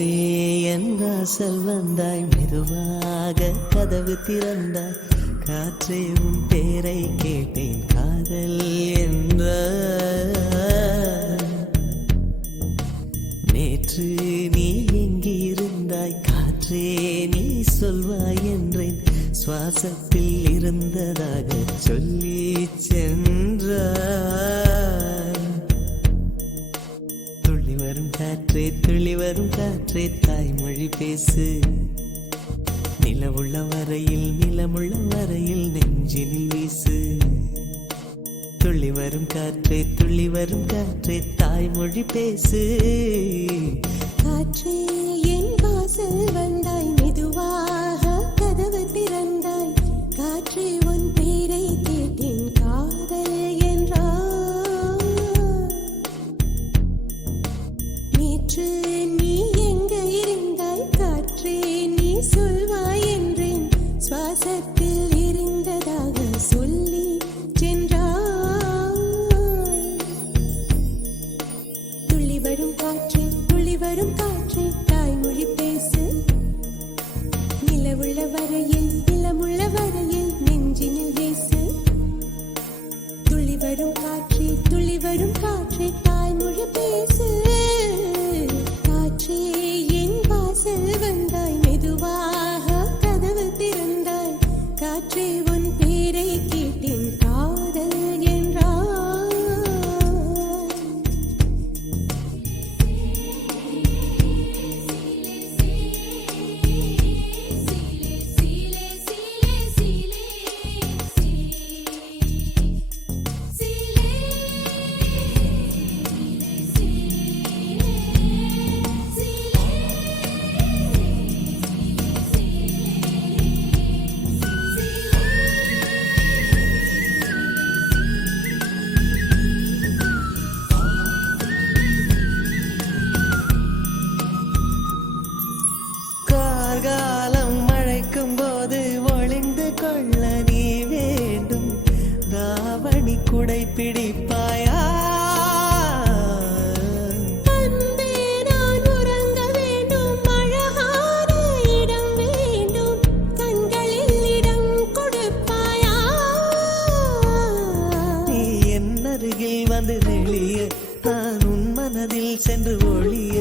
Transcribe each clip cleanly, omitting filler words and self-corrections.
காற்றே என் வாசல் வந்தாய், மெதுவாக கதவு திறந்தாய். காற்றே உன் பேரை கேட்டேன், காதல் என்ற. நேற்று நீ எங்கிருந்தாய், காற்றே நீ சொல்வாய் என்றேன். சுவாசத்தில் இருந்ததாக சொல்லி சென்றாய். துள்ளி வரும் காற்றே, துள்ளி வரும் காற்றே, தாய்மொழி பேசு. நிலவுள்ள வரையில், நிலமுள்ள வரையில் நெஞ்சினில் வீசு. துள்ளி வரும் காற்றே, துள்ளி வரும் காற்றே, தாய்மொழி பேசு. காற்றே என் வாசல் வந்தாய், மெதுவாக கதவு திறந்தாய். காற்றே உன் பேரை கேட்டேன், காதல் என்றாய். நேற்று நீ எங்க இருந்தாய், காற்றே நீ சொல்வாய் என்றேன். சுவாசத்தில் இருந்ததாக சொல்லி சென்றாய். துள்ளி வரும் காற்றே, துள்ளி வரும் காற்றே, தாய்மொழி பேசு. நிலவுள்ள வரையில், நிலமுள்ள வரையில் நெஞ்சினில் வீசு. துள்ளி வரும் காற்றே, துள்ளி வரும் காற்றே, தாய்மொழி பேசு. காற்றே என் வாசல் வந்தாய், மெதுவாக கதவு திறந்தாய். காற்றே உன் பேரை கேட்டேன், காதல் என்றாய். கார்காலம் மழைக்கும் போது ஒளிந்து கொள்ள நீ வேண்டும். தாவணி குடை பிடிப்பாயா? அன்பே நான் உறங்க வேண்டும், அழகான இடம் வேண்டும். கண்களில் இடம் கொடுப்பாயா? நீ என் அருகில் வந்து நெளிய, நான் உன் மனதில் சென்று ஒளிய.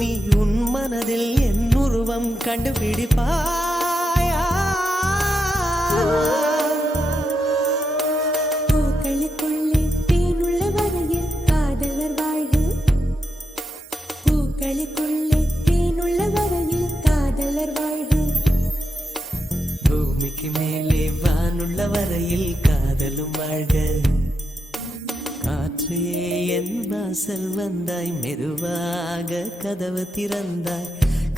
நீ உன் மனதில் என் உருவம் கண்டுபிடிப்பாயா? பூக்களுக்குள்ளே தேனுள்ள வரையில் காதலர் வாழ்வு. பூக்களுக்குள்ளே தேனுள்ள வரையில் காதலர் வாழ்வு. பூமிக்கு மேலே வானுள்ள வரையில் காதலும் வாழ்க. காற்றே என் வாசல் வந்தாய், மெதுவாக கதவு திறந்தாய்.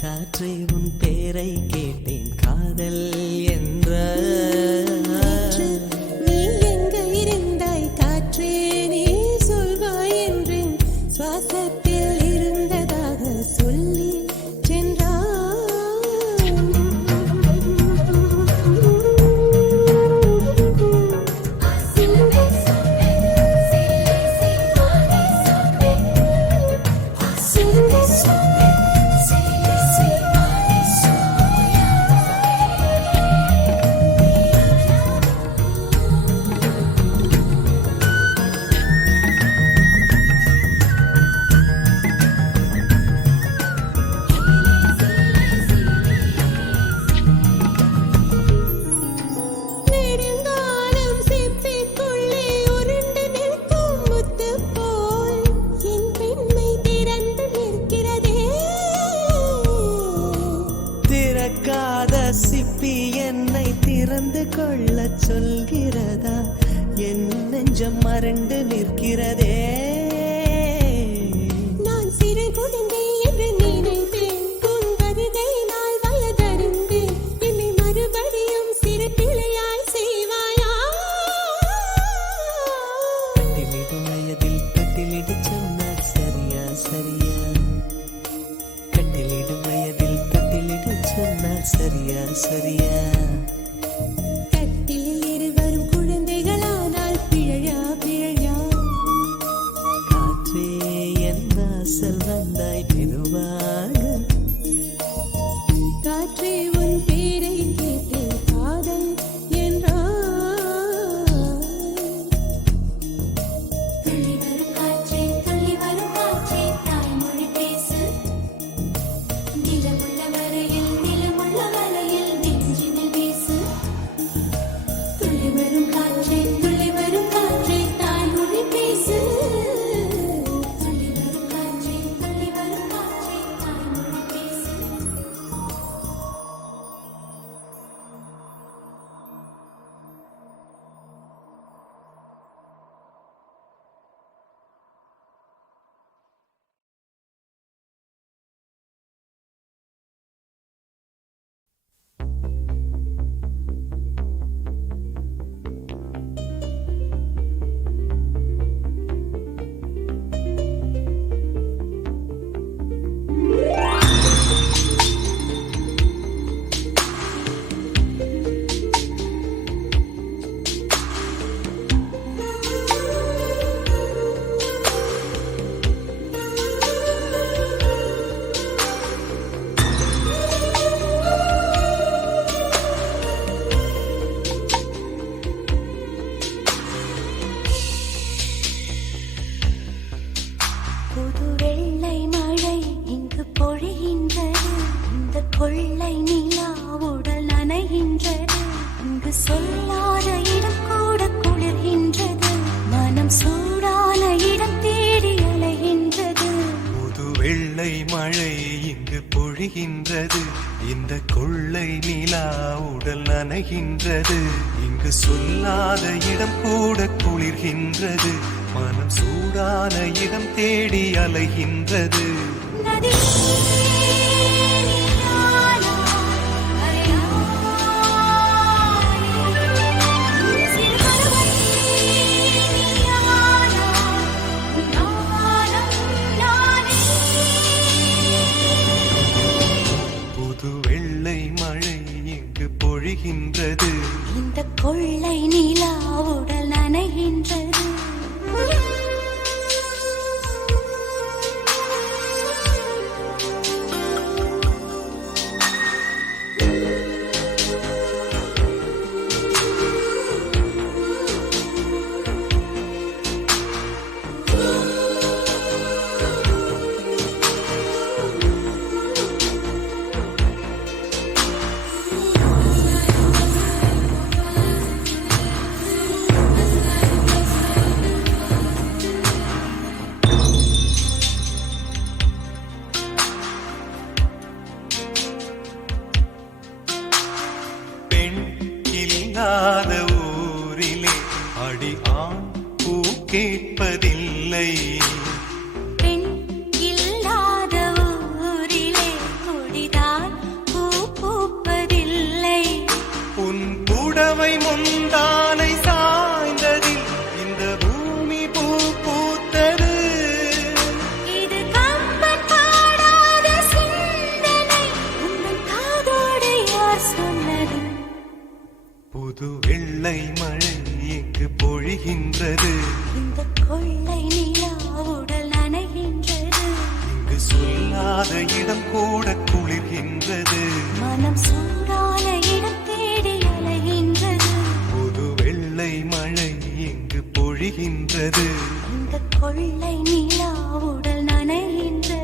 காற்றே உன் பேரை கேட்டேன், காதல் என்ற. நேற்று நீ எங்க இருந்தாய், காற்றே நீ சொல்வாய் என்றேன். சுவாசத்தில் இருந்ததாக சொல்லி நெடுங்காலம் சிப்பிக்குள்ளே உருண்டு நிற்கும் முத்து போல் என் பெண்மை திறந்து நிற்கிறதே. திறக்காத சிப்பி என்னை திறந்து கொள்ள சொல்கிறதா? என் நெஞ்சம் மறண்டு நிற்கிறதே. நான் சிறு குழந்தை என்று நினைத்தேன், உன் வருகை நாள் வயதறிந்தேன். என்னை மறுபடியும் சிறு பிள்ளையாய் செய்வாயா? கட்டிலிடும் வயதில் கட்டிலிடு சொன்னால் சரியா சரியா? கட்டிலிடும் வயதில் கட்டிலிடு சொன்னால் சரியா சரியா? கட்டிலில் இருவரும் குழந்தைகளானால் பிழையா பிழையா? காற்றே என் வாசல் வந்தாய், மெதுவாக புது வெள்ளை மழை இங்கு பொழிகின்றது. இந்த கொள்ளை நிலா உடல் நனைகின்றது. இங்கு சொல்லாத இடம் கூட குளிர்கின்றது. மனம் சூடான இடம் தேடி அலைகின்றது. புது வெள்ளை மழை இங்கு பொழிகின்றது. இந்த கொள்ளை நிலா உடல் நனைகின்றது. இங்கு சொல்லாத இடம் கூட குளிர்கின்றது. மனம் சூடான இடம் தேடி அலைகின்றது. நதி புது வெள்ளை மழை இங்கு பொழிகின்றது. இந்த கொள்ளை நிலா உடல் நனைகின்றது. பெண் இல்லாத ஊரிலே அடி ஆண் பூ கேட்பதில்லை. பெண் இல்லாத ஊரிலே கொடிதான் பூ பூப்பதில்லை. உன் புடவை முந்தானை சாய்ந்ததில் இந்த பூமி பூ பூத்தது. இது கம்பன் பாடாத சிந்தனை. உங்கள் காதோடு யார் சொன்னது? புது வெள்ளை மழை இங்கு பொழிகின்றது. இந்த கொள்ளை நிலா உடல் நனைகின்றது. இங்கு சொல்லாத இடம் கூட குளிர்கின்றது. மனம் சூடான இடம் தேடி அலைகின்றது. புது வெள்ளை மழை இங்கு பொழிகின்றது. இந்த கொள்ளை நிலா உடல் நனைகின்றது.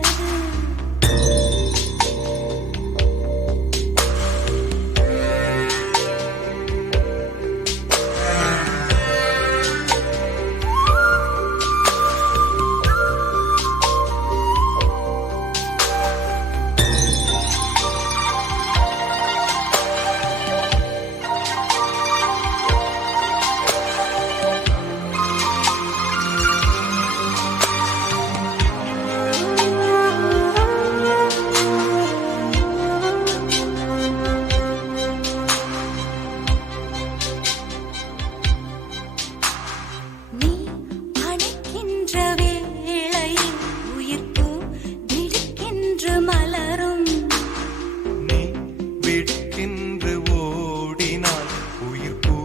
நீ அணைக்கின்ற வேளையில் உயிர்ப்பு திடுக்கென்று மலரும். நீ விடுக்கின்று ஓடினால் உயிர் பூ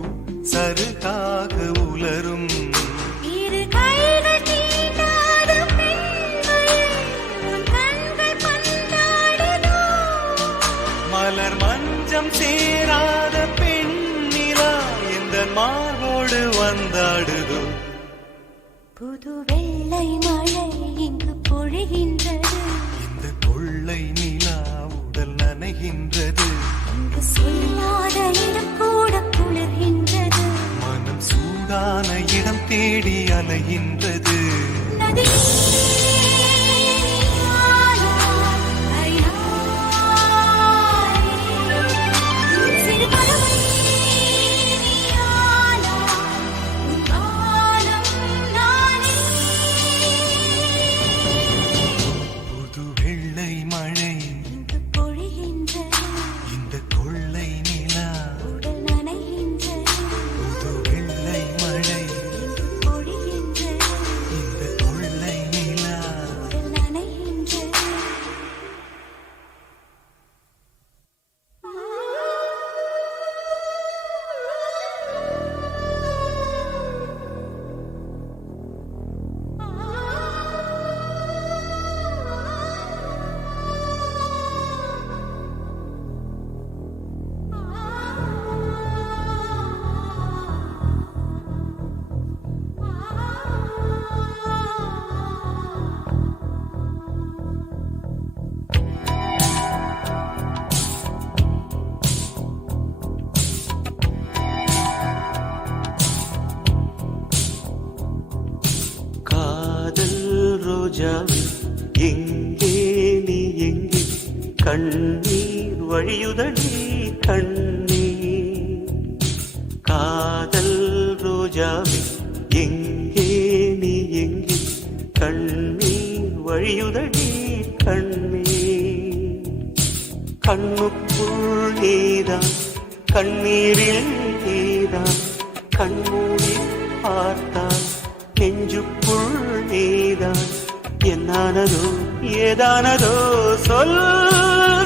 சருகாக உலரும். இரு கைகள் தீண்டாத பெண்மையில் உன் கண்கள் பந்தாடுதோ? மலர் மஞ்சம் சேராத பெண்ணிலா எந்த மார்போடு வந்தாடுதோ. புது வெள்ளை மழை இங்கு பொழிகின்றது. இந்த கொள்ளை நிலா உடல் நனைகின்றது. இங்கு சொல்லாத இடம் கூட குளிர்கின்றது. மனம் சூடான இடம் தேடி அலைகின்றது. நதி ரோஜாவே எங்கே நீ எங்கே கண்ணீர் வழியுதடி கண்ணீர் காதல் ரோஜாவே எங்கே நீ எங்கே கண்ணீர் வழியுதடி கண்ணீர் கண்ணுக்குள் நீதான் கண்ணீரில் நீதான் கண்மூடி பார்த்தான் நெஞ்சுக்குள் நீதான் என்னானதோ ஏதானதோ சொல்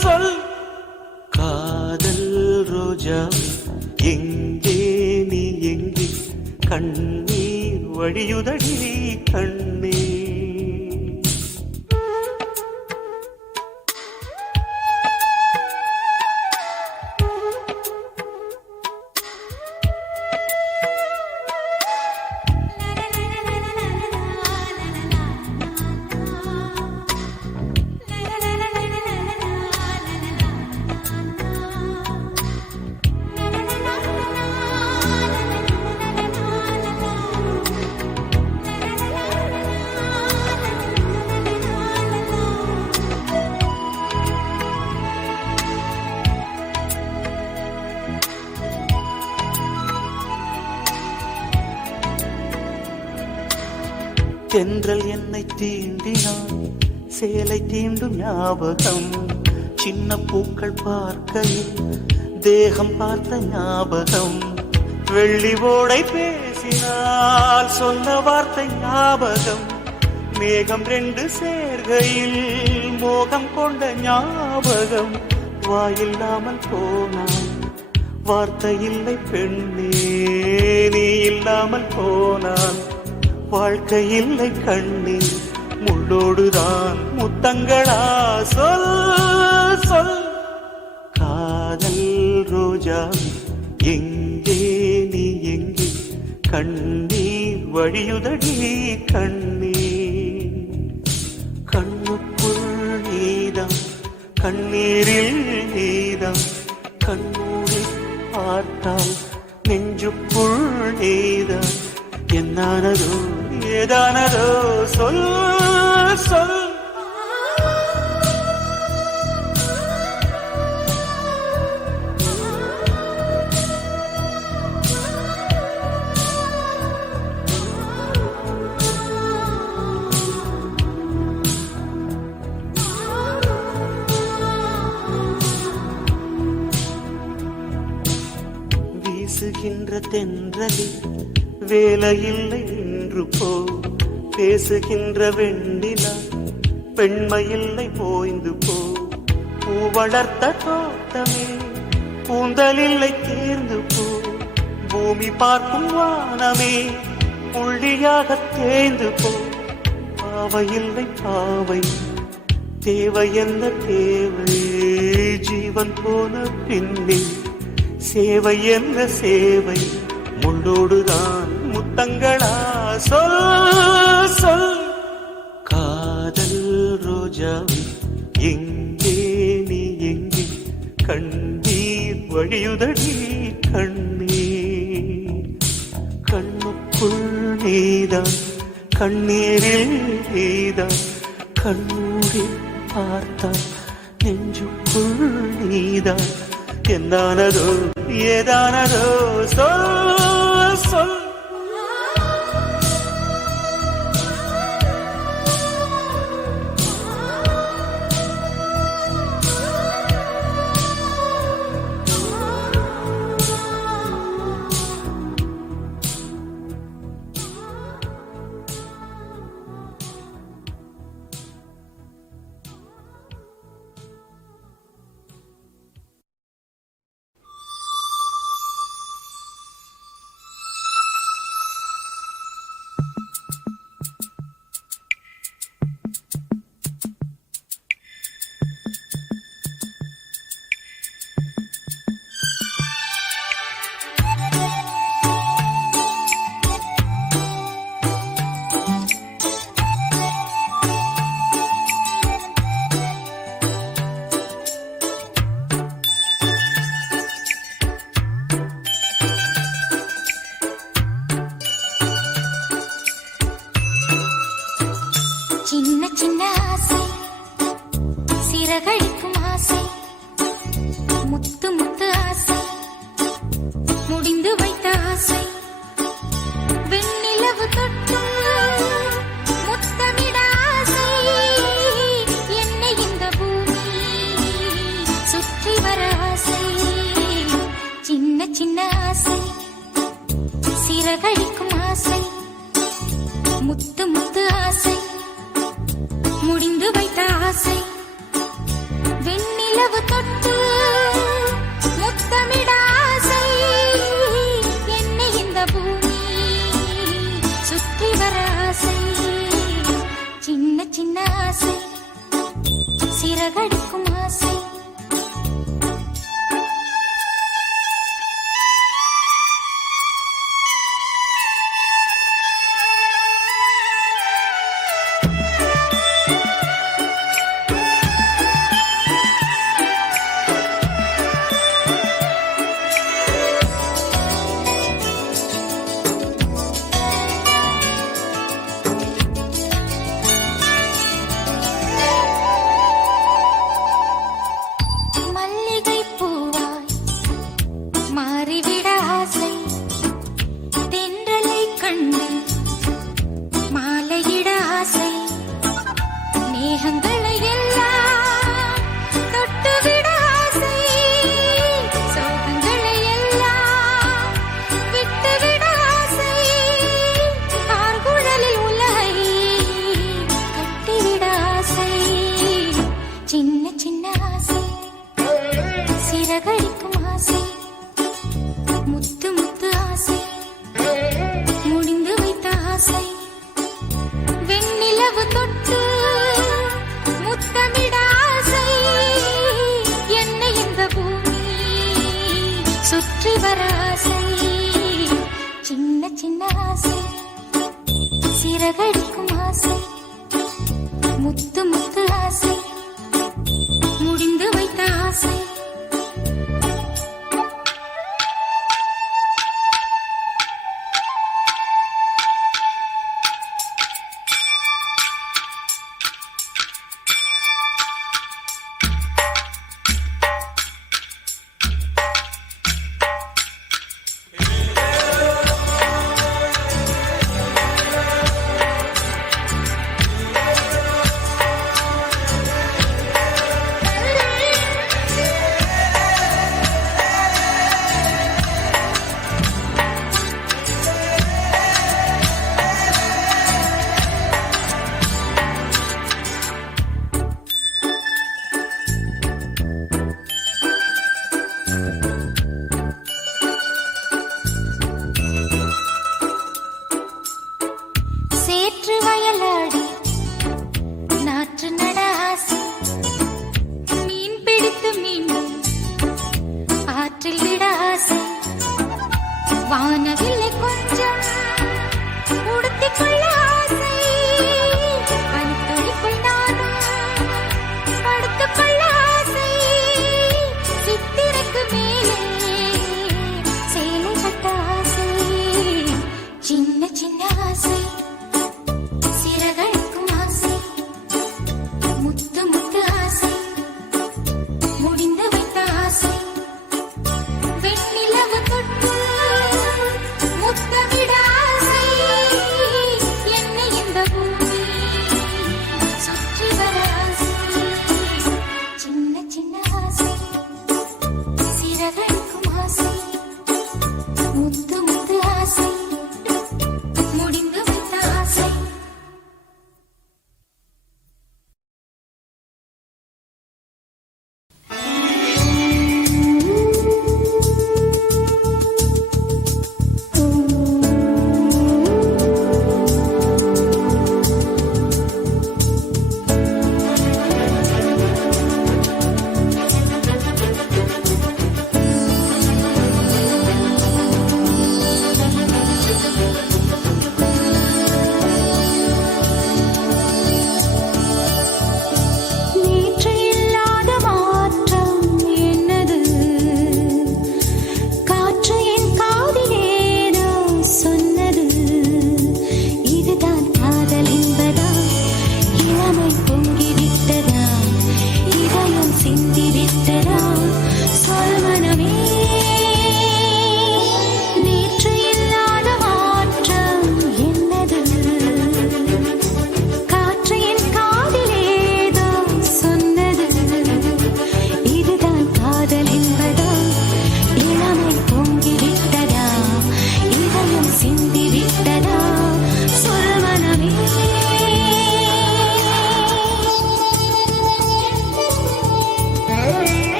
சொல் காதல் ரோஜா எங்கே நீ எங்கே கண்ணீர் வழியுதடி கண்ணீர் தென்றல் என்னை தீண்டினான் சேலை தீண்டும் ஞாபகம் சின்ன பூக்கள் பார்க்கையில் தேகம் பார்த்த ஞாபகம் வெள்ளி ஓடை பேசினால் சொன்ன வார்த்தை ஞாபகம் மேகம் ரெண்டு சேர்கையில் மோகம் கொண்ட ஞாபகம் வாயில்லாமல் போனான் வார்த்தை இல்லை பெண்ணே நீ இல்லாமல் போனான் வாழ்க்கை இல்லை கண்ணீர் முள்ளோடுதான் முத்தங்களா சொல் சொல் காதல் ரோஜா எங்கே நீ எங்கே கண்ணீர் வழியுதடி கண்ணீர் கண்ணுக்குள் நீதான் கண்ணீரில் நீதான் கண்ணூரி பார்த்தால் நெஞ்சுக்குள் நீதான் என்னானதோ ஏதானதோ சொல் சொல் வீசுகின்ற தென்றலில் வேலையில்லை என்று போ பேசுகின்ற வெண்ணிலா பெண்மையில்லை போய்ந்து போ பூ வளர்த்த தோட்டமே கூந்தலில்லை தேர்ந்து போ பூமி பார்க்கும் வானமே புள்ளியாக தேய்ந்து போ பாவையில்லை பாவை தேவை என்ன தேவை ஜீவன் போன பின்னே சேவை என்ன சேவை முள்ளோடுதான் முத்தங்களா சொல் சொல் காதல் ரோஜா எங்கே நீ எங்கே கண்ணீர் வழியுதடி கண்ணீர் கண்ணுக்குள் நீதான் கண்ணீரில் நீதான் கண்ணூரி பார்த்தான் நெஞ்சுக்குள் நீதான் என்னானதோ ஏதானதோ சொல் சொல் சின்ன சின்ன ஆசை சிறகடிக்கும் ஆசை முத்து முத்து ஆசை முடிந்து வைத்த ஆசை வெண்ணிலவு தொட்டு முத்தமிட ஆசை என்னை இந்த பூமி சுற்றி வர ஆசை சின்ன சின்ன ஆசை சிறகடிக்கும் ஆசை முத்து முத்து ஆசை முடிந்து வைத்த ஆசை வெண்ணிலவு தொட்டு முத்தமிட ஆசை என்னை இந்த பூமி சுற்றி வர ஆசை சின்ன சின்ன ஆசை சிறகடிக்கும் ஆசை சிறகடிக்கும் ஆசை முத்து முத்து ஆசை முடிந்து வைத்த ஆசை வெண்ணிலவு தொட்டு முத்தமிட ஆசை என்னை இந்த பூமி சுற்றி வர ஆசை சின்ன சின்ன ஆசை சிறகடிக்கும் ஆசை முத்து முத்து ஆசை முடிந்து வைத்த ஆசை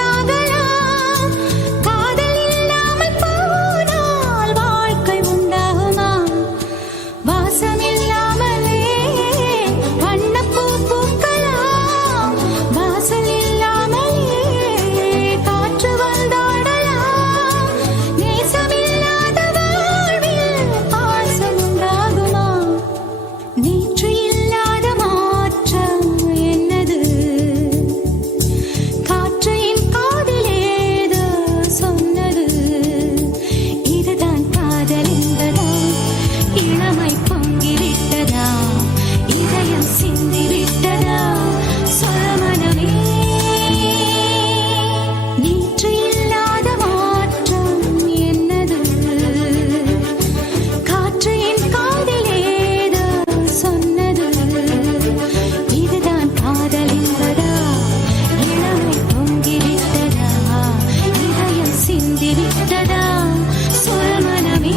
உண்டாகலாம். காதல் இல்லாமல் போனால் வாழ்க்கை உண்டாகுமா? வாசம் இல்லாமலே வண்ணப்பூ பூக்கலாம். வாசல் இல்லாமலே காற்று வந்தாடலாம். நேசமில்லாத வாழ்வில் பாசம் உண்டாகுமா? நேற்று இல்லாத மாற்றம் என்னது? காற்று என் காதில் ஏதோ சொன்னது. இதுதான் காதல் என்பதா? இளமை பொங்கிவிட்டதா? இதயம் சிந்திவிட்டதா? சொலமனமே, நேற்று இல்லாத மாற்றம் என்னது? காற்று என் காதில் ஏதோ சொன்னது. இதுதான் காதல் என்பதா? இளமை பொங்கிவிட்டதா? இதயம் சிந்திவிட்டதா? சொலமனமே.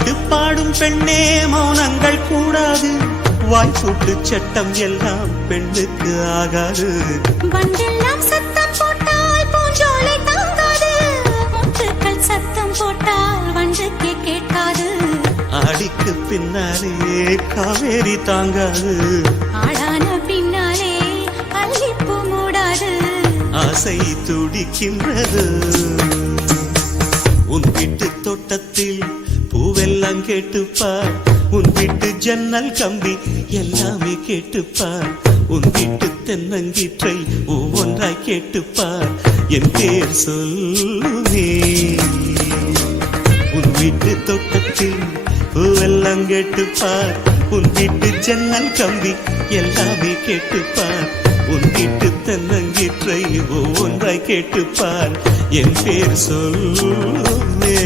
பாட்டு பாடும் பெண்ணே மௌனங்கள் கூடாது, வாய்ப்பூட்டு சட்டம் எல்லாம் பெண்ணுக்கு ஆகாது. வண்டெல்லாம் சத்தம் போட்டால் பூஞ்சோலை தாங்காது, முத்துக்கள் சத்தம் போட்டால் வண்டுக்கே கேட்காது. ஆடிக்கு பின்னாலே காவேரி தாங்காது, ஆடான பின்னாலே அல்லிப்பூ மூடாது. ஆசை துடிக்கின்றது. உன் வீட்டு தோட்டத்தில் பூவெல்லாம் கேட்டுப்பார், உன் வீட்டு ஜன்னல் கம்பி எல்லாமே கேட்டுப்பார், உன் வீட்டு தென்னங்கீற்றை ஒவ்வொன்றாய் கேட்டுப்பார், என் பேர் சொல்லுமே. உன் வீட்டு தோட்டத்தில் பூவெல்லாம் கேட்டுப்பார், உன் வீட்டு ஜன்னல் கம்பி எல்லாமே கேட்டுப்பார், உன் வீட்டு தென்னங்கீற்றை ஒவ்வொன்றாய் கேட்டுப்பார், என் பேர் சொல்லுமே.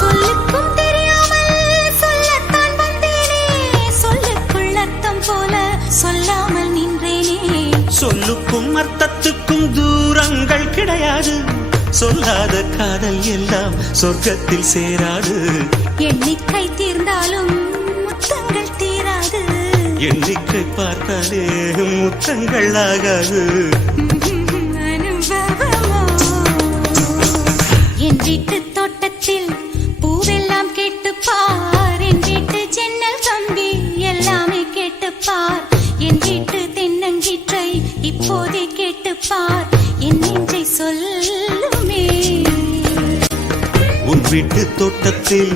சொல்லுக்கும் தெரியாமல் சொல்லத்தான் வந்தேனே, சொல்லுக்குள் அர்த்தம் போல சொல்லாமல் நின்றேனே. சொல்லுக்கும் அர்த்தத்துக்கும் தூரங்கள் கிடையாது, சொல்லாத காதல் எல்லாம் சொர்க்கத்தில் சேராது. எண்ணிக்கை தீர்ந்தாலும் முத்தங்கள் தீராது. எண்ணிக்கை பார்த்தாலே முத்தங்கள் ஆகாது. அனுபவமோ என் வீட்டு தோட்டத்தில் பூவெல்லாம் கேட்டுப்பார், என் வீட்டு ஜன்னல் கம்பி எல்லாமே கேட்டுப்பார், என் வீட்டு தென்னங்கீற்றை இப்போதே கேட்டுப்பார், என் நெஞ்சை சொல்லுமே. உன் வீட்டு தோட்டத்தில்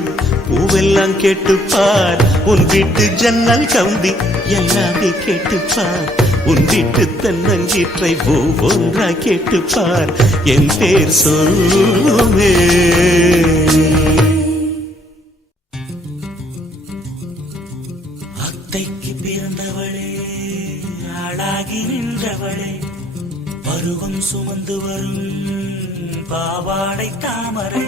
பூவெல்லாம் கேட்டுப்பார், உன் வீட்டு ஜன்னல் கம்பி எல்லாமே கேட்டுப்பார், உன் வீட்டு தென்னங்கீற்றை ஒவ்வொன்றாய் கேட்டுப்பார், என் பேர் சொல்லுமே. அத்தைக்கு பிறந்தவளே, ஆளாகி நின்றவளே, பருவம் சுமந்து வரும் பாவாடை தாமரை,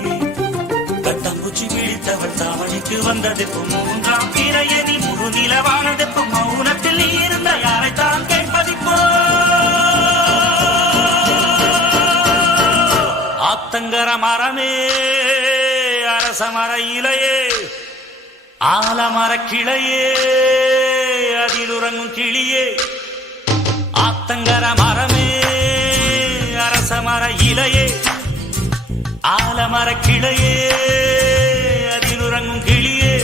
கட்டம்பூச்சி பிடித்தவள் தாவணிக்கு வந்ததெப்பு மூன்றாம் பிறையதி முழு நிலவானதெப்பு மௌனத்தில் நீ இருந்த யாரைத்தான் கேட்பதிப்போ. ஆத்தங்கர மரமே, அரச மர இலையே, ஆலமர கிளையே, அதில் உறங்கும் கிளியே. ஆத்தங்கர மரமே, அரச மர இலையே, ஆலமர கிளையே, அதில் உறங்கும் கிளியே.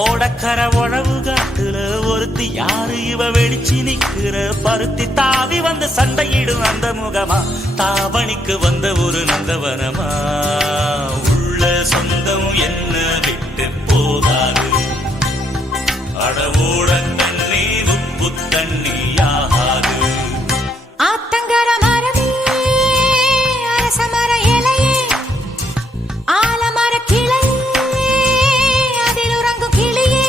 ஓடக்கர உழவு காட்டுல ஒருத்தி யாரு இவ வெளிச்சி நிக்கிற, பருத்தி தாவி வந்து சண்டையிடும் அந்த முகமா, தாவணிக்கு வந்த ஒரு நந்தவனமா. உள்ள சொந்தம் என்ன விட்டு போகாது, அடவோட தண்ணி உப்பு தண்ணியாகாது. ஆத்தங்கர மரமே, அரச மர இலையே, ஆலமர கிளையே, அதில் உறங்கும் கிளியே.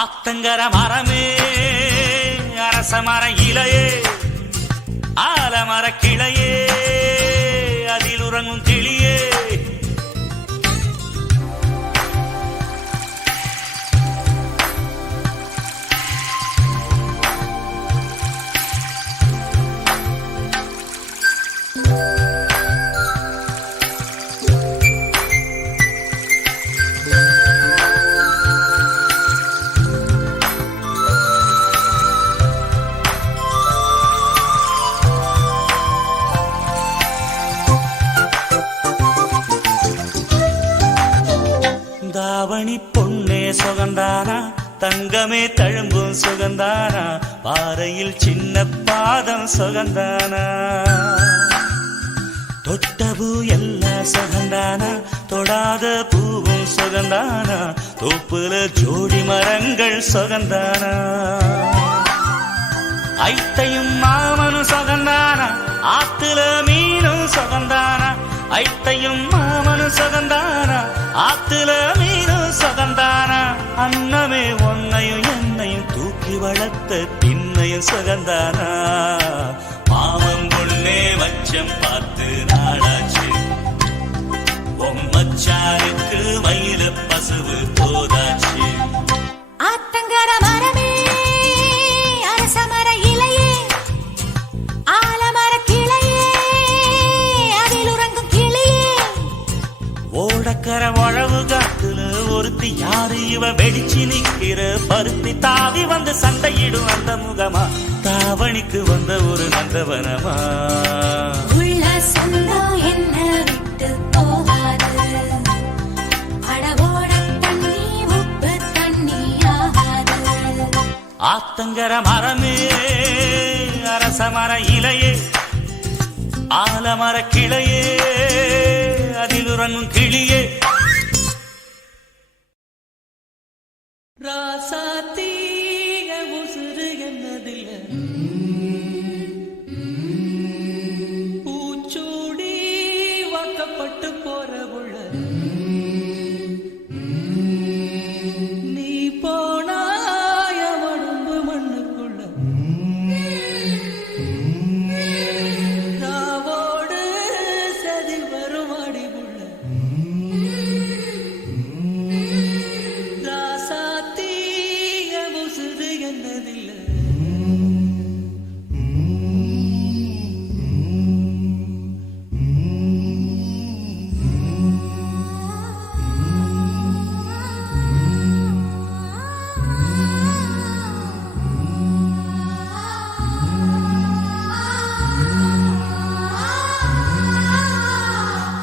ஆத்தங்கர மரமே அரச மர இலையே ஆலமர கிளையே அதில் உறங்கும் கிளியே தாவணி பொன்னே சுகந்தானா தங்கமே தழும்பும் சுகந்தானா பாறையில் சின்ன பாதம் சுகந்தானா தொட்டபூ எல்லாம் சுகந்தானா தொடாத பூவும் சுகந்தானா தோப்புல ஜோடி மரங்கள் சுகந்தானா ஐத்தையும் மாமனும் சுகந்தானா ஆத்துல மீனும் சுகந்தானா ஐத்தையும் மாமனும் சுகந்தானா ஆத்துல மீனும் சுகந்தானா அன்னமே ஒன்னையும் என்னையும் தூக்கி வளர்த்த திண்ணையும் சுகந்தானா மாமன் பொண்ணே மச்சம் பார்த்து நாளாச்சு பொம்மச்சாருக்கு மயில பசுவு போதாச்சு ஆத்தங்கர மரமே அரச மர இலையே ஆலமர கிளையே அதில் உறங்கும் கிளியே ஓடக்கர உழவு காத்துல ஒருத்தி யாரு இவ வெடிச்சு நிக்கிற பருத்தி தாவி வந்து சண்டையிடும் அந்த முகமா தாவணிக்கு வந்த ஒரு நந்தவனமா உள்ள சொந்தம் என்ன விட்டு போகாது அடவோட தண்ணி உப்பு தண்ணி ஆகாது ஆத்தங்கர மரமே அரச மர இலையே ஆலமர கிளையே அதில் உறங்கும் கிளியே ராசாத்தீக உசுறு என்னதில்ல பூச்சூடி வாக்கப்பட்டு போற உள்ள நீ போனாய உடம்பு மண்ணுக்குள்ள ராவோடு சதி வரும் அடிவுள்ள ராசாத்தீக உசுறு என்னதில்ல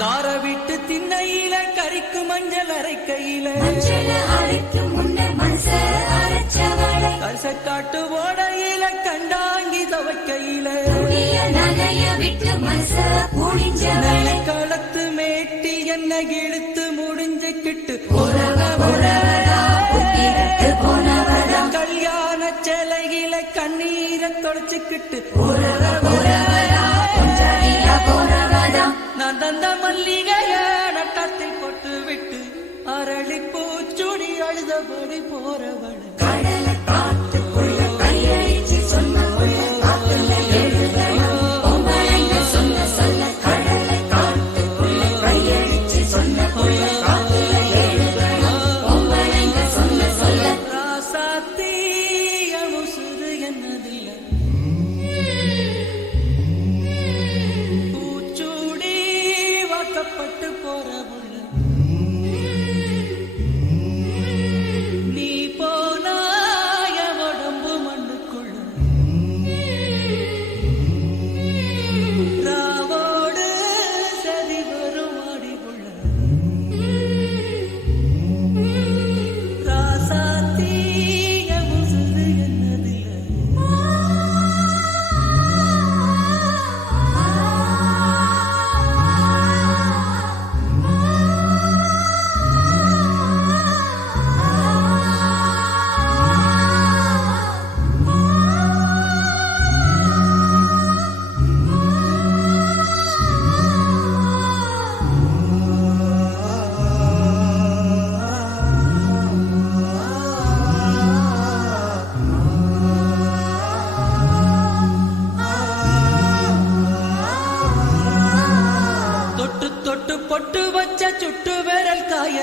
கார விட்டு திண்ணையில கறிக்கு மஞ்சள் அரைக்கையில கசக்காட்டு ஓடையில கண்டாங்கி துவைக்கையில களத்து மேட்டி என்ன இழுத்து முடிஞ்சுக்கிட்டு கல்யாண சிலையில கண்ணீரை தொடச்சுக்கிட்டு நான் தந்த மல்லிகைய நட்டத்தில் போட்டு விட்டு அரளி பூச்சுடி அழுதபடி போறவள் போற நீ போனா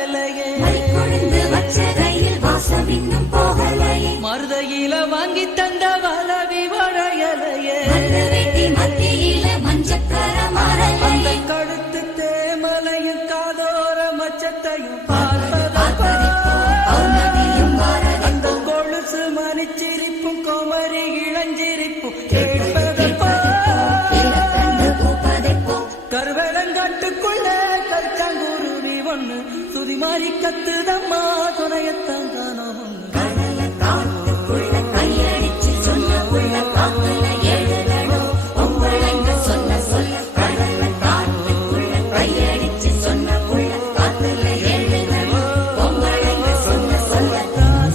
வரலையே கொழுந்து வச்ச கையில் வாசம் இன்னும் போகலையே மருதையில வாங்கி தந்த வளவி வளையலையே வெட்டி மத்தியில மஞ்சக்கர அந்த மரலையே கழுத்து தேமலையும் காதோர மச்சத்தையும் பௌர்ணமியும் அந்த கொலுசு மணிச்சிரிப்பும் கோமரி இளஞ்சிரிப்பும் கேட்பதப்போ கண்டு பூப்பதைப்போ கருவேலங்காட்டுக்குள்ள கருச்சாங்குருவி ஒண்ணு துதி மாறி கத்துதம்மா துணையத்தான் காணோம் காட்டுக்குள்ள கையடிச்சு சொன்ன உள்ள காத்துல எழுதணும் உங்களைங்க சொல்ல சொல்ல கடல்ல காட்டுக்குள்ள கையடிச்சு சொன்ன உள்ள காத்துல எழுதணும் உங்களைங்க சொல்ல சொல்ல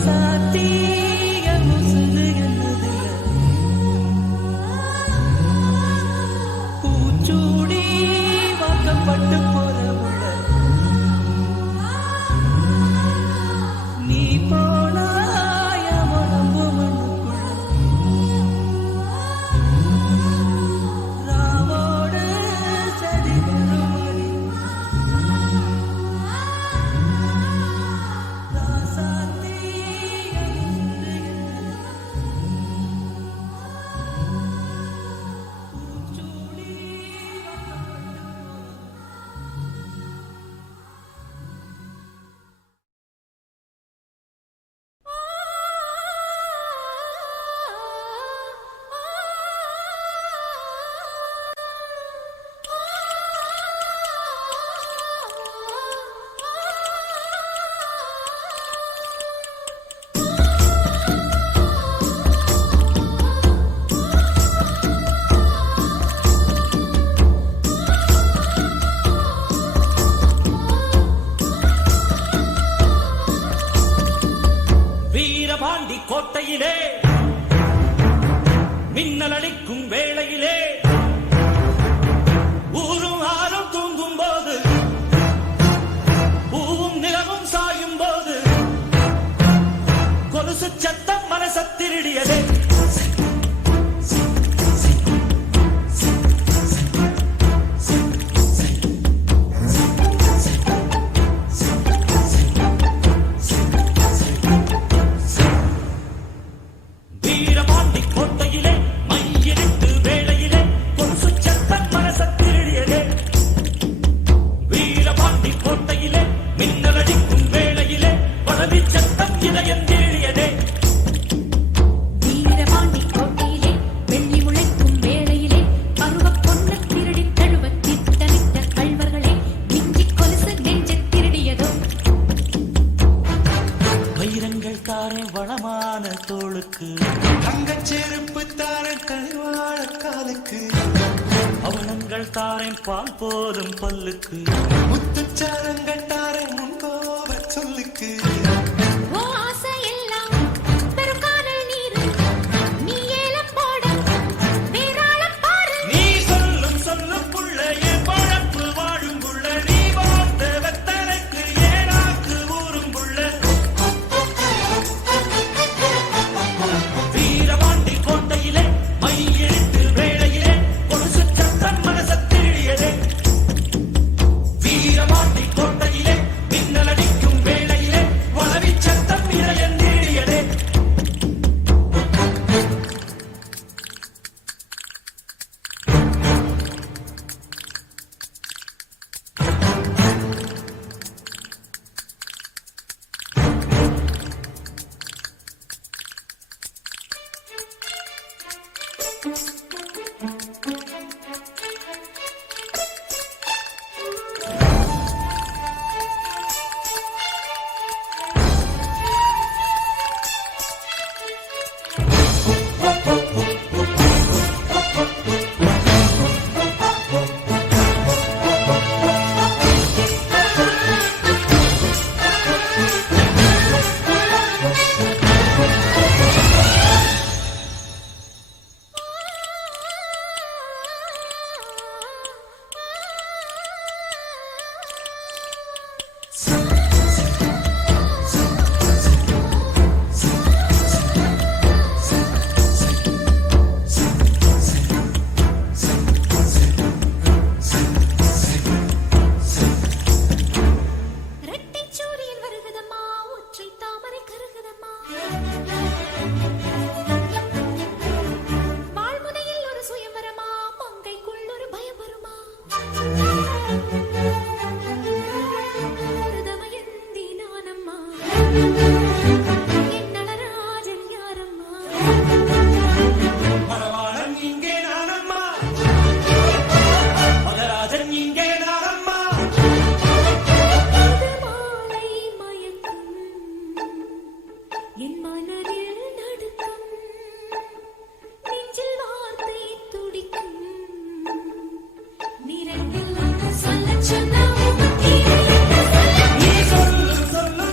சாத்திய முசுது என்னதில்ல பூச்சூடி வாக்கப்பட்டு போறவுள்ள நீ போனாய உடம்பு மண்ணுக்குள்ள ராவோடு சதி வருமடி ராசாத்திய முசுது பூச்சூடி வீரபாண்டி கோட்டையிலே மின்னல் அடிக்கும் வேளையிலே ஊரும் ஆறும் தூங்கும் போது பூவும் நிலவும் சாயும் போது கொலுசு சத்தம் மனச திருடியதே வீரபாண்டி கோட்டையிலே மையிருட்டு வேளையிலே கொலுசு சத்தம் மனச திருடியதே வீரபாண்டி கோட்டையிலே மின்னல் அடிக்கும் வேளையிலே வளவி சத்தம் இதயம் தேடியதே வீரபாண்டி கோட்டையிலே வெள்ளி முளைக்கும் வேளையிலே பருவப் பொண்ணு திருடி தழுவத் திட்டமிட்ட கள்வர்களே மிஞ்சி கொலுசு நெஞ்சத் திருடியதோ வைரங்கள் தாரே வளமான தோளுக்கு தங்கச் செருப்பு தார கழிவாழ காலுக்கு அவலங்கள் தாரேன் பால் போதும் பல்லுக்கு முத்துச்சாரங்கள் தார முன்கோப சொல்லுக்கு ஓ ஆசை எல்லாம் பெருங்கானல் நீரு நீ ஏலம் போட வேறாளம் பாரு நீ சொல்லும் சொல்லும் புள்ள என் பழப்பு வாழும் புள்ள நீ வாழ்ந்த வெத்தலைக்கு ஏனாக்கு ஊரும் புள்ள வீரபாண்டி கோட்டையிலே மையிருட்டு வேளையிலே கொலுசு சத்தம் மனச திருடியதே வீரபாண்டி கோட்டையிலே என் நடராஜன் யாரம்மா மணவாளன் இங்கே நானம்மா மகராஜன் இங்கே நானம்மா இது மாலை மயக்கம் என் மனதில் நடுக்கம் நெஞ்சில் வார்த்தை துடிக்கும் நிறங்கள் ஒன்று சொல்லச் சொன்னா நீ சொல்லும்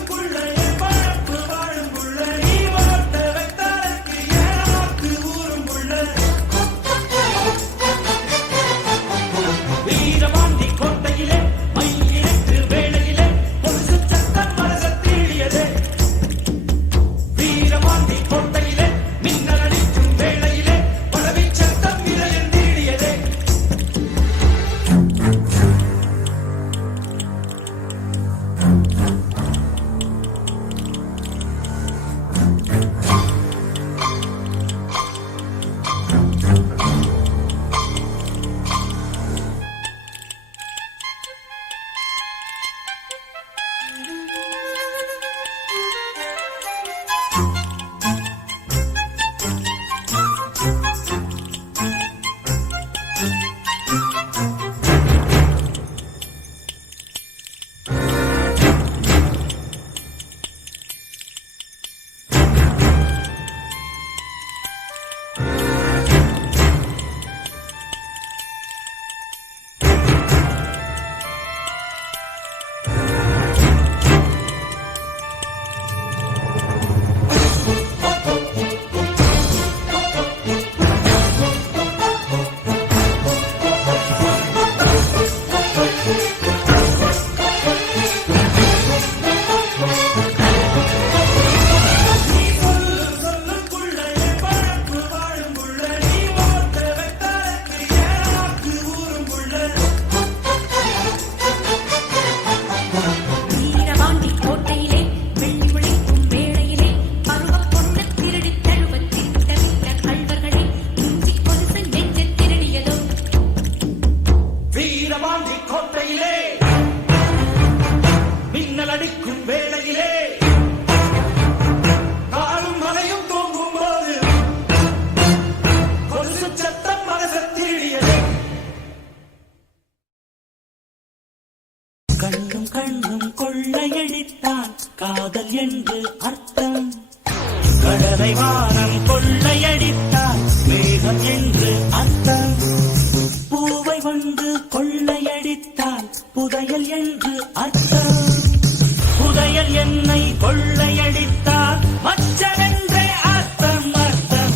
புள்ள என் பழப்பு வாழும் புள்ள நீ வாட்ட வைத்தாருக்கு ஏனாக்கு ஊரும் புள்ள வீரபாண்டி கோட்டையிலே மயிலிறக்கு வேளையிலே பொருசு சத்தம் மனச தீடியதே வீரபாண்டி கோட்டையிலே மின்னல் அடிக்கும் வேளையிலே பழவி சத்தம் இதயம் தீடியதே சொல்லும் புள்ள என் பழப்பு வாழும் புள்ள நீ வாட்ட வைத்தாருக்கு ஏனாக்கு ஊரும் புள்ள வீரபாண்டி கோட்டையிலே வெள்ளி விளைக்கும் வேளையிலே பருவப் பொண்ணு திருடித் தழுவத் திட்டமிட்ட கள்வர்களே இஞ்சிக் கொலுசு நெஞ்சத் திருடியதோ வீரபாண்டி கோட்டையிலே மின்னல் அடிக்கும் வேளையிலே காலும் மலையும் தூங்கும் போது கொலுசு சத்தம் மனச தீடியதே கண்ணும் கண்ணும் கொள்ளையடித்தான் காதல் என்று அர்த்தம் கடலை வானம் கொள்ளையடித்தான் மேகம் என்று அர்த்தம் பூவை வந்து கொள்ளையடித்தான் புதையல் என்று அர்த்தம் புதையல் என்னை கொள்ளையடித்தான் மச்சனென்றே அர்த்தம் அர்த்தம்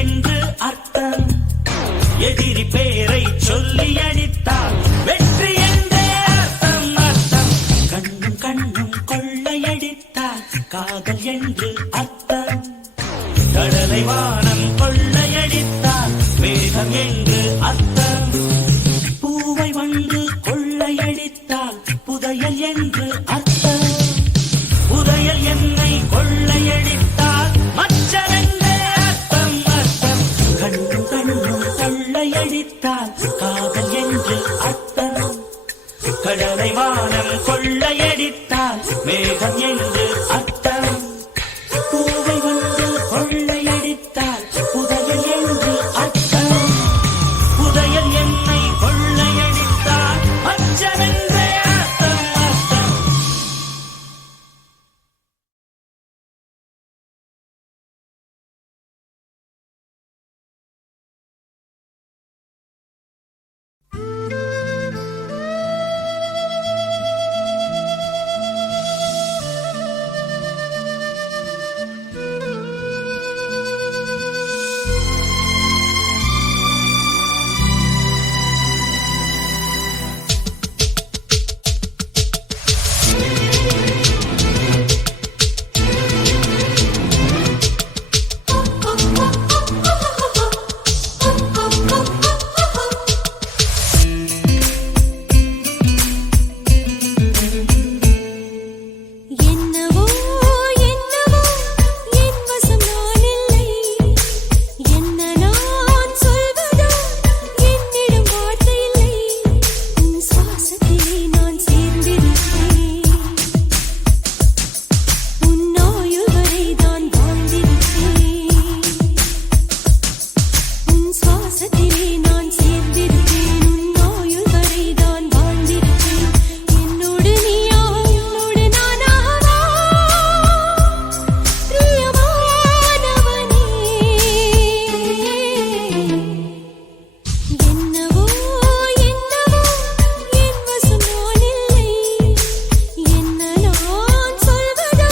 என்று அர்த்தம். எதிரி பேரை சொல்லி அடித்தால் வெற்றி என்றே அர்த்தம் அர்த்தம். கண்ணும் கண்ணும் கொள்ளையடித்தால் காதல் என்று அர்த்தம். கடலை வானம் கொள்ளையடித்தால் வேகம் என்று அர்த்தம். பூவை வந்து கொள்ளையடித்தால் புதையல் என்று அர்த்தம். புதையல் என்னை கொள்ளையடித்தால் மச்சரென்றே அர்த்தம் அர்த்தம். கண்ணும் கண்ணும் கொள்ளையடித்தால் காதல் என்று அர்த்தம். கடலை வானம் கொள்ளையடித்தால் மேகம் என்று அர்த்தம். பூவை வந்து கொள்ளையடித்தால் புதையல் என்று அர்த்தம். புதையல் என்னை கொள்ளையடித்தால் மச்சரென்றே அர்த்தம் அர்த்தம். என்னவோ என்னவோ என் வசம் நான் இல்லை. என்ன நான் சொல்வதோ என்னிடம் வார்த்தை இல்லை. உன் சுவாசத்திலே நான் சேர்ந்திருப்பேன். உன் ஆயுள் வரை நான் வாழ்ந்திருப்பேன். உன் சுவாசத்திலே நான் சேர்ந்திருப்பேன். உன் ஆயுள் வரை நான் வாழ்ந்திருப்பேன். என்னோடு நீயா உன்னோடு நானாகவா பிரியமானவனே. என்னவோ என்னவோ என் வசம் நான் இல்லை. என்ன நான் சொல்வதோ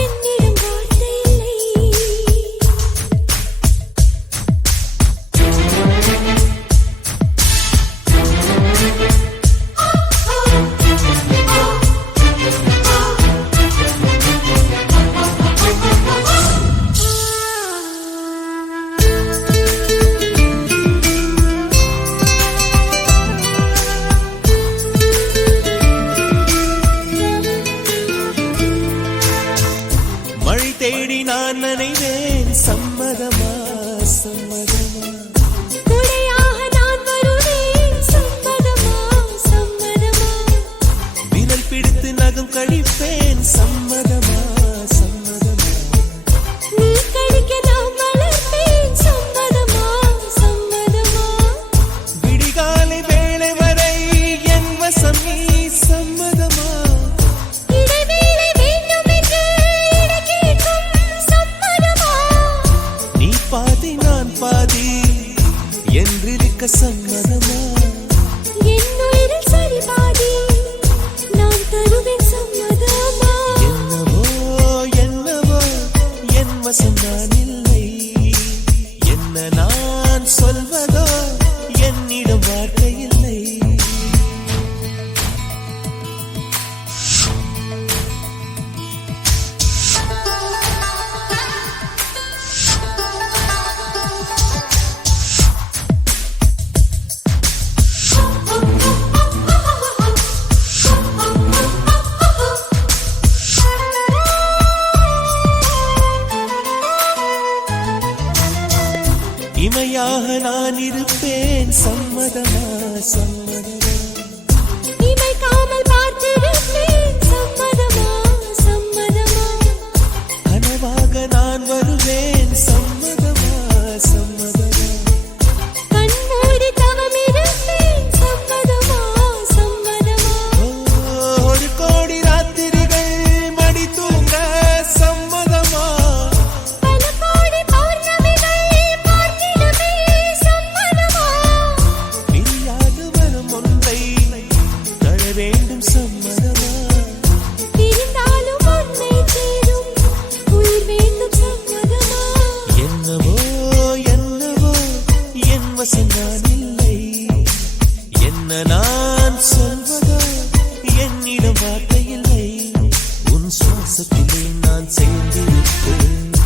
என்னிடம் வார்த்தை இல்லை. மழை தேடி நான் நனைவேன் சம்மதமா சம்மதமா. குடையாக நான் வருவேன் சம்மதமா சம்மதமா. விரல் பிடித்து நகம் கழிப்பேன் சம்மதமா சம்மதமா. நீ கடிக்க நான் வளர்ப்பேன் சம்மதமா சம்மதமா. விடிகாலை வேளை வரை என் வசம் நீ சம்மதமா. இடைவேளை வேண்டும் என்று இடம் கேட்கும் சம்மதமா. நீ பாதி நான் பாதி என்றிருக்க சம்மதமா. என் உயிரில் சரி பாதி நான் தருவேன் சம்மதமா. என்னவோ என்னவோ என் வசம் நான் இல்லை. என்ன நான் சொல்வதோ என்னிடம் வார்த்தை இல்லை. இமையாக நான் இருப்பேன் சம்மதமா சம்மதமா. இமைக்காமல் பார்த்திருப்பேன் சம்மதமா சம்மதமா. கனவாக நான் வருவேன் சம்மதமா சம்மதமா. கண்மூடி தவம் இருப்பேன் சம்மதமா சம்மதமா. ஒரு கோடி ராத்திரிகள் மடி தூங்க சம்மதமா. பல கோடி பௌர்ணமிகள் பார்த்திடுமே சம்மதமா. பிரியாது வரும் ஒன்றை சுவாசத்திலே நான் சேர்ந்திருப்பேன்